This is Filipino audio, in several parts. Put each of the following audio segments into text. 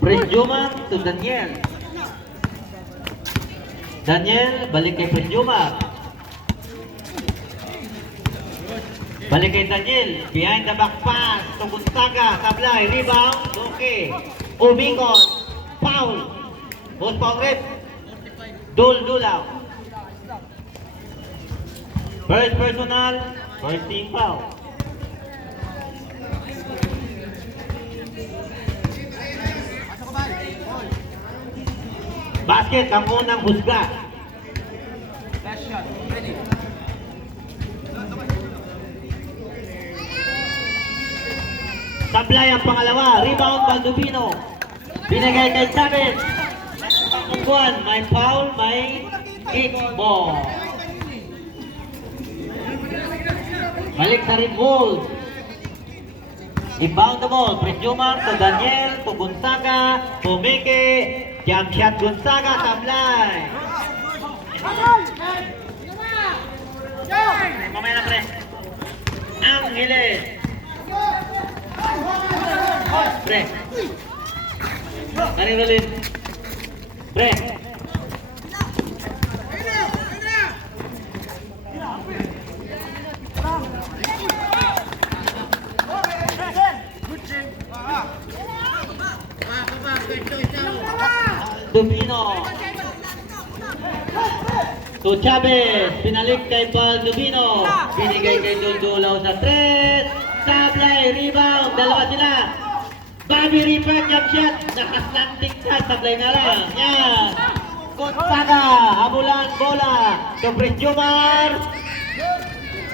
Prince Jumar to Daniel. Daniel, balik kay Prince Jumar. Balik kay Daniel. Behind the back pass to Gonzaga. Tablay, rebound. Okay. Umikot. Foul. Post foul red. Dulaw. First personal. First team foul. Basket ang unang husga. Sablay ang pangalawa. Rebound Baldovino. Binigay kay Chavez. Pangkuan, may foul, may kickball. Balik sa red ball. Inbound the ball. Prince Jumar to Daniel, to Gonzaga, to Mike. Jump shot Gonzaga, Sablay. Mamaya na pre. Angeles. Pre. Tani rolin. Pre. Dubino to Chavez, pinalik kay Baldovino, binigay kay Dulaw sa 3. Sablay, rebound, dalawa sila. Bobby Ripan, jump shot, nakaslanting ka, Sablay na lang. Yan. Gonzaga, habulan bola to Prince Jumar.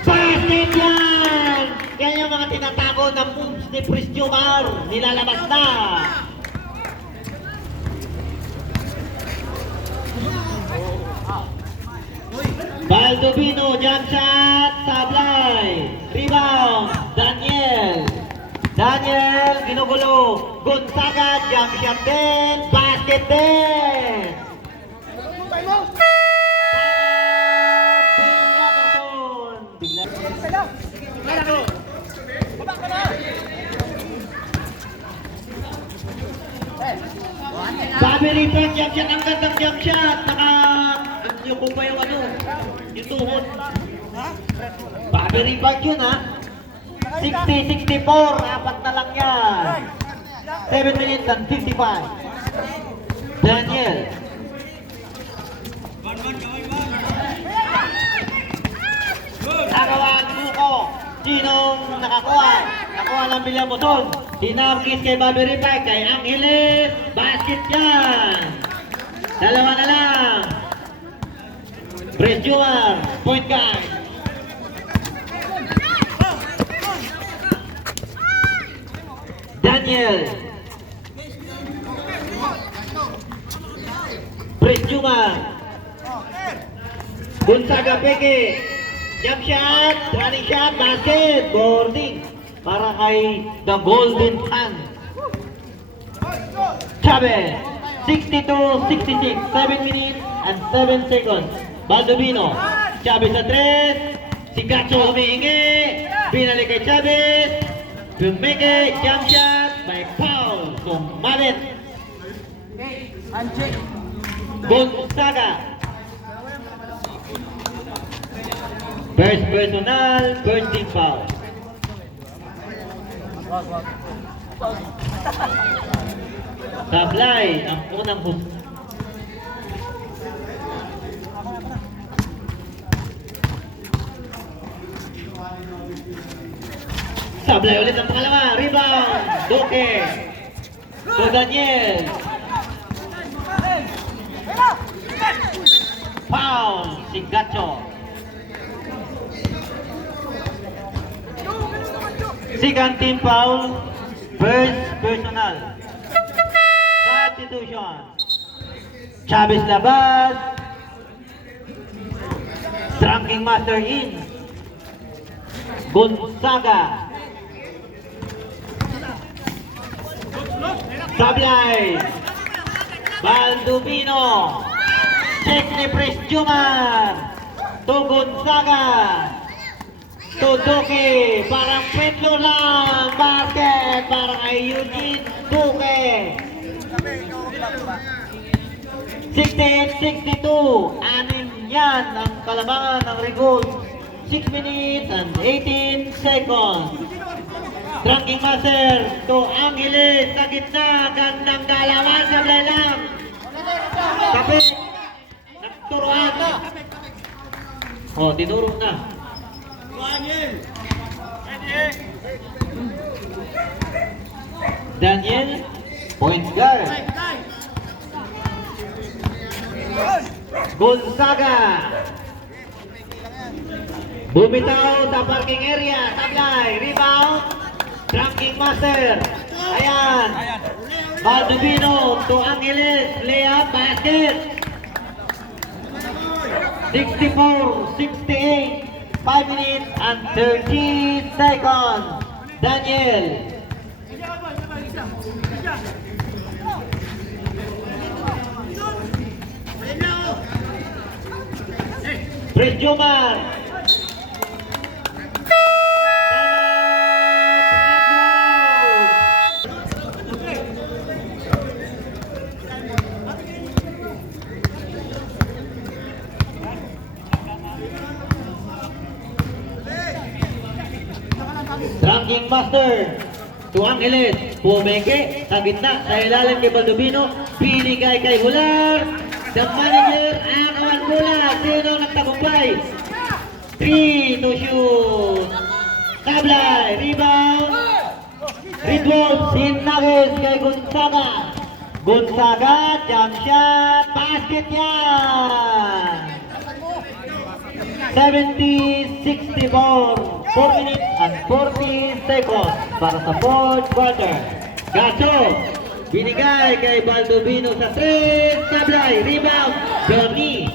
Basket yan! Yan yung mga tinatago na moves ni Prince Jumar, nilalabas na. Baldovino, jump shot, Sablay, rebound, Daniel, ginugulo, Gonzaga, jump shot din, basket din. Sabi rito, jump shot, ang gandang jump shot, yung kung pa yung yung tuhod. Bobby Rebound yun ha. 60-64, apat na lang yan. 7 minutes and 55. Daniel. Nagawan Buko. Sinong nakakuha? Nakuha ng Bilyang Butol. Sinamkis kay Bobby Rebound, kay Angeles. Basket yan. Dalawa na lang. Prince Jumar, point guard. Daniel. Prince Jumar. Gonzaga Peke. Jump shot, running shot, basket, boarding. Para kay the Golden Hand. Chavez, 62-66, 7 minutes and 7 seconds. Baldovino, Chavez sa 3, si Gacho humihingi, binalik kay Chavez, Pumeke, jump shot, may foul, sumalit. Gonzaga, first personal, first team foul. Sablay, ang unang husga. Sablay ulit ang pangalawa. Rebound. Duque. To Daniel. Foul. Si Gacho. Second team foul. First personal. Substitution. Chavez labas. Trunking master in. Gonzaga. Sablay. Baldovino. Check ni Prince Jumar. To Gonzaga. Todoki, parang Pedro lang. Basket, parang kay Eugene Duque. 68-62. Anim yan ang kalamangan ng Rigol. 6 minutes and 18 seconds. Tracking master to Angeles sa gitna. Gandang galawan sa lang. Tapi, nagturuan na. O, tinurong na. Daniel, point guard. Gonzaga. Bumitaw sa parking area. Tablay, rebound. Tracking master. Ayan. Baldovino to Angeles. Layup, basket. 64-68. 5 minutes and 30 seconds. Daniel. Chris Jumar. Ranking master to Angeles. Pumeke sa gitna sa ilalim kay Baldovino. Pinigay kay Hular. The manager, Akawan Bulag. Sino nagtagumpay? 3 to shoot. Tablay, rebound. Ridwolf, sinagis kay Gonzaga. Gonzaga, jump shot. Basket yan. 70-64. 4 minutes and 40 seconds para sa fourth quarter. Gacho, binigay kay Baldovino sa 3. Tablay, rebound. Johnny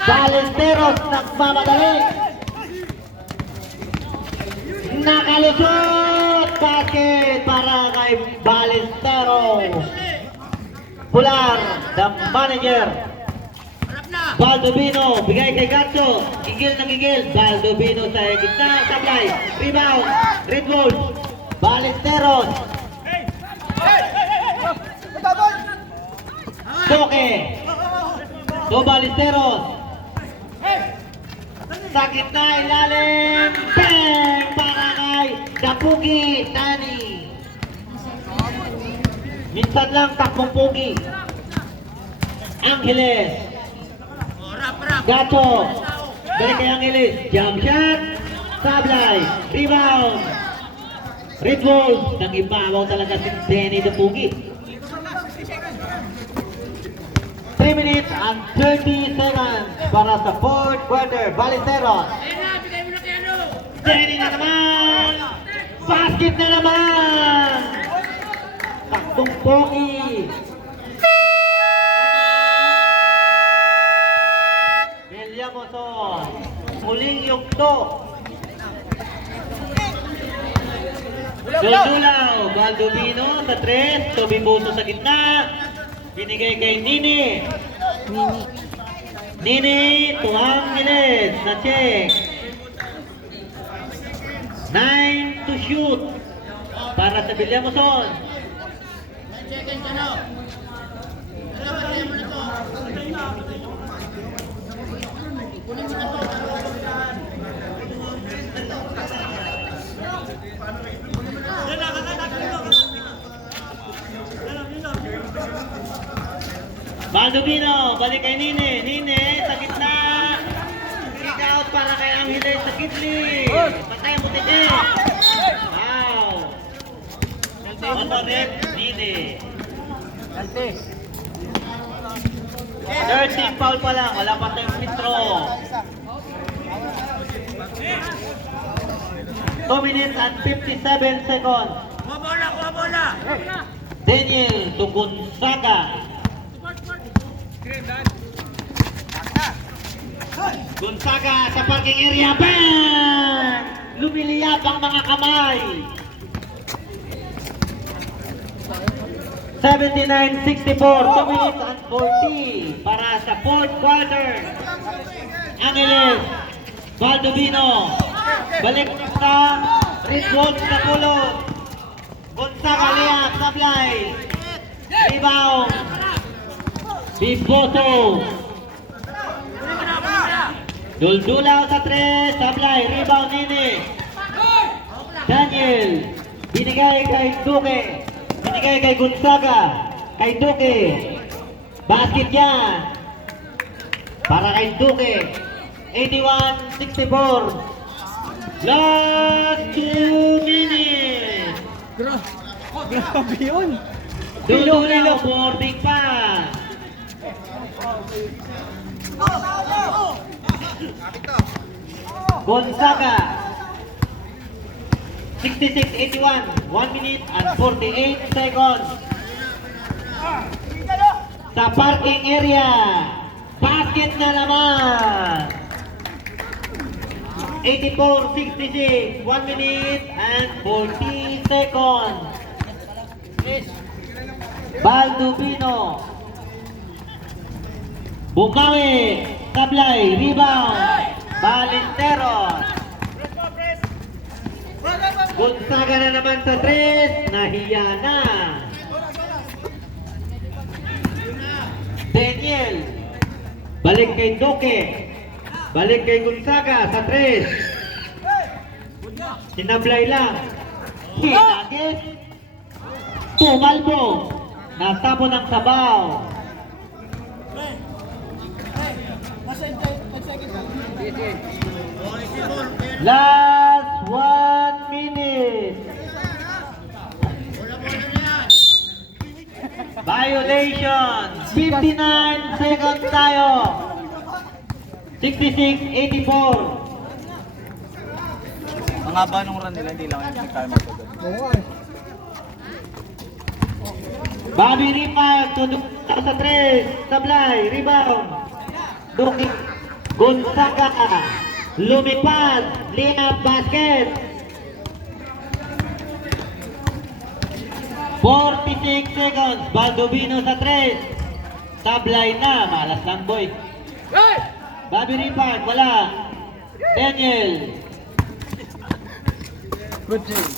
Ballesteros nagmamadali. Nakalusot. Basket para kay Ballesteros. Pular, the manager. Baldovino, bigay kay Gacho. Gigil na gigil. Baldovino sa gitna. Tablay. Rebound. Red Wolf. Ballesteros. Toke. To Ballesteros. Sa gitna ilalim. Bang! Para kay Dapugi Tani. Minsan lang takbong pugi. Angeles. Gacho. Balik kay Angeles. Jump shot. Sablay. Rebound. Red Wolf. Nang ibabaw talaga si Denny Dapugi. 3 minutes and 30 seconds para sa fourth quarter. Ballesteros. Denny na naman. Basket na naman. Takbong pogi. Villamoson. Muling yugto. Dudulaw. Baldovino sa 3. Tobimbuso sa gitna. Binigay kay Nini. Nini to Angeles na check. 9 to shoot para sa Villamoson. Baldovino, balik kay Nine. Nine, sa gitna. Kick out para kay Angeles sa Kidley. Patay mo titi. Wow. Ano rin? Nine. 13 foul pa lang. Wala pa tayong mitro. 2 minutes and 57 seconds. Kuha bola! Daniel to Gonzaga. Gonzaga sa parking area. Bang! Lumiliyap ang mga kamay. 79-64. 2 minutes and 40 para sa fourth quarter. Angeles. Baldovino. Balik sa Rizwald sa pulot. Gonzaga lihat, sablay. Rebound. Biboso. Duldulaw sa 3, sablay. Rebound Nini. Daniel. Binigay kay Duque. Binigay kay Gonzaga. Kay Duque. Basket yan. Para kay Duque. 81-64. Last 2 minutes. Grabe yun. Dudulaw boarding pass. Gonzaga. 66-81. 1 minute and 48 seconds. Sa parking area. Basket na naman. 84-66. 1 minute and 40 seconds. Baldovino. Bumawi. Tablay. Rebound. Balinteros. Gonzaga na naman sa 3. Nahiya na. Daniel. Balik kay Duque. Balik kay Gonzaga sa 3. Sinablay lang. Hinagis. Tumalbo. Nasapo ng sabaw. Last 1 minute. Violation. 59 seconds tayo. 66-84. Ang haba nung run nila, hindi lang yung tayo magpagod. Bobby Ripag, tudok sa 3, sablay, rebound. Duque, Gonzaga, lumipad, layup basket. 46 seconds, Baldovino sa 3. Sablay na, malas lang boy. Bobby Ripag, wala. Daniel, Good job.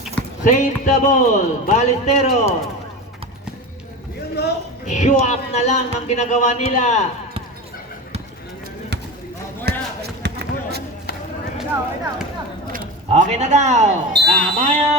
save the ball, Balesteros. Show up na lang ang ginagawa nila. Okay na daw. Tama yan.